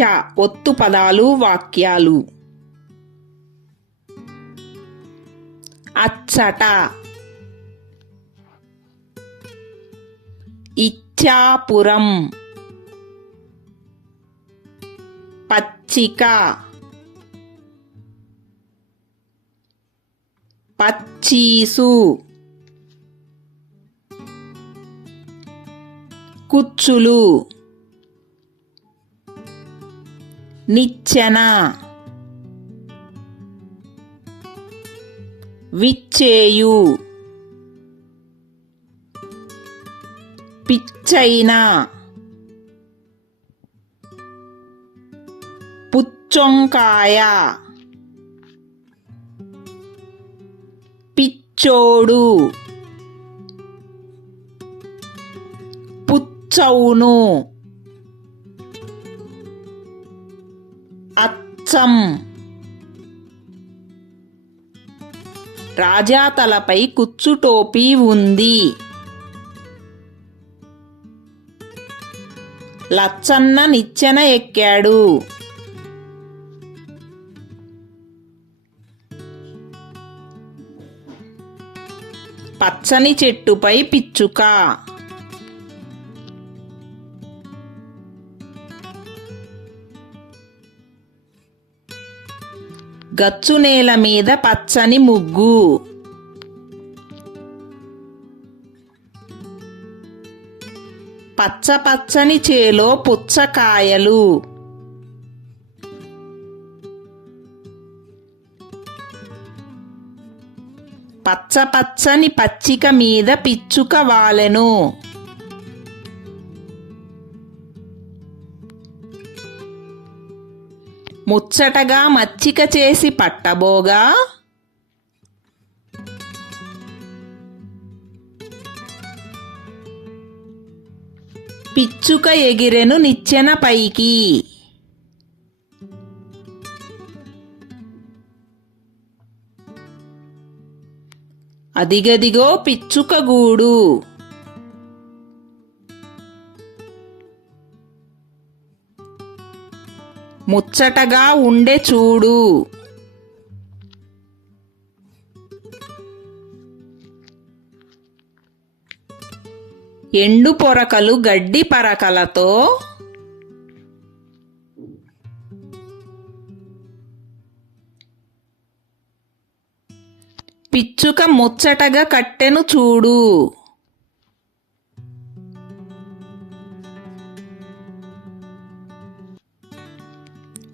చ ఒత్తు పదాలు వాక్యాలు. అచ్చట, ఇచ్ఛాపురం, పచ్చిక, పచ్చీసు, కుచ్చులు, నిచ్చెన, విచ్చేయు, పిచ్చైన, పుచ్చొంకాయ, పిచ్చోడు, పుచ్చౌను, అచ్చం. రాజా తలపై కుచ్చుటోపీ ఉంది. లచ్చన్న నిచ్చెన ఎక్కాడు. పచ్చని చెట్టుపై పిచ్చుక. గచ్చు నేల మీద పచ్చని ముగ్గు. పచ్చ పచ్చని చేలో పుచ్చకాయలు. పచ్చ పచ్చని పచ్చిక మీద పిచ్చుక వాలెను. ముచ్చటగా మచ్చిక చేసి పట్టబోగా పిచ్చుక ఎగిరెను నిచ్చెన పైకి. అదిగదిగో పిచ్చుక గూడు. ముచ్చటగా ఉండే చూడు. ఎండు పొరకలు గడ్డి పరకలతో పిచ్చుక ముచ్చటగా కట్టెను చూడు.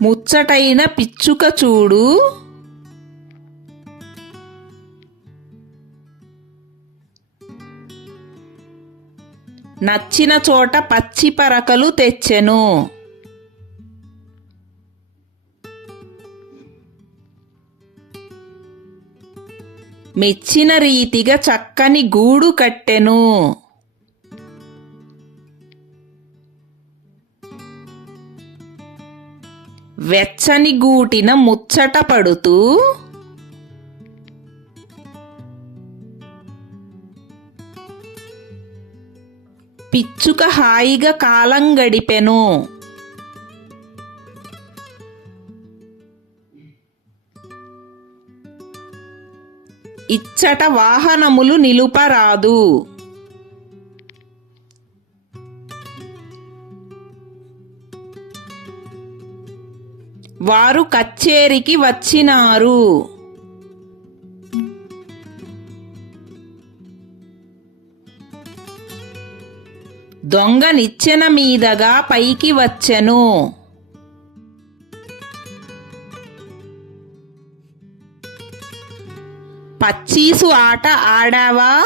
ముచ్చటైన పిచ్చుక చూడు. నచ్చిన చోట పచ్చి పరకలు తెచ్చెను. మెచ్చిన రీతిగా చక్కని గూడు కట్టెను. వెచ్చని గూటిన ముచ్చట పడుతూ పిచ్చుక హాయిగా కాలం గడిపెను. ఇచ్చట వాహనములు నిలుపరాదు. వారు కచ్చేరికి వచ్చినారు. దొంగ నిచ్చెన మీదగా పైకి వచ్చెను. పచ్చీసు ఆట ఆడావా?